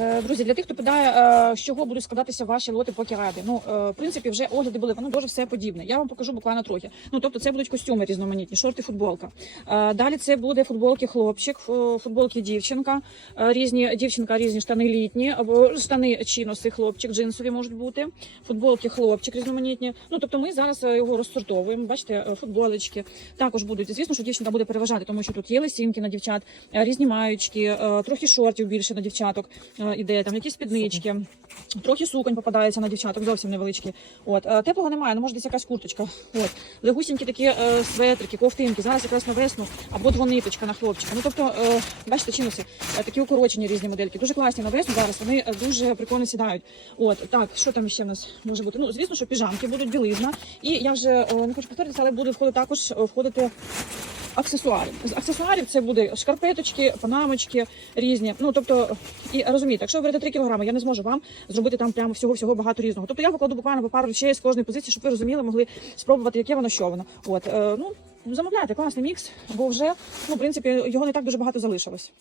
Е, Друзі, для тих, хто питає, е, з чого будуть складатися ваші лоти поки ради. Ну, е, в принципі, вже огляди були, воно дуже все подібне. Я вам покажу буквально трохи. Ну, тобто, це будуть костюми різноманітні, шорти, футболка. Далі це буде футболки хлопчик, футболки дівчинка, різні дівчинка, різні штани літні, або штани чиноси, хлопчик, джинсові можуть бути, футболки хлопчик різноманітні. Ну, тобто, ми зараз його розсортовуємо. Бачите, футболочки також будуть. Звісно, що дівчинка буде переважати, тому що тут є лисінки на дівчат, різні маючки, трохи шортів більше на дівчаток іде, там якісь спіднички, трохи суконь попадається на дівчаток, зовсім невеличкі. От е, теплого немає, ну може десь якась курточка. От легусінькі такі е, светрики, ковтинки. Зараз якраз на весну або двониточка на хлопчика. Ну тобто, е, бачите, чинуси, е, такі укорочені різні модельки. Дуже класні на весну зараз. Вони е, дуже прикольно сідають. От так, що там ще в нас може бути? Ну звісно, що піжамки будуть білизна. І я вже е, не хочу повторитися, але буде входити також е, входити аксесуарів. З аксесуарів це буде шкарпеточки, панамочки різні. Ну тобто, і розумієте, якщо ви берете 3 кілограми, я не зможу вам зробити там прямо всього всього багато різного. Тобто я викладу буквально по пару речей з кожної позиції, щоб ви розуміли, могли спробувати, яке воно що воно. От е, ну замовляйте класний мікс, бо вже ну в принципі його не так дуже багато залишилось.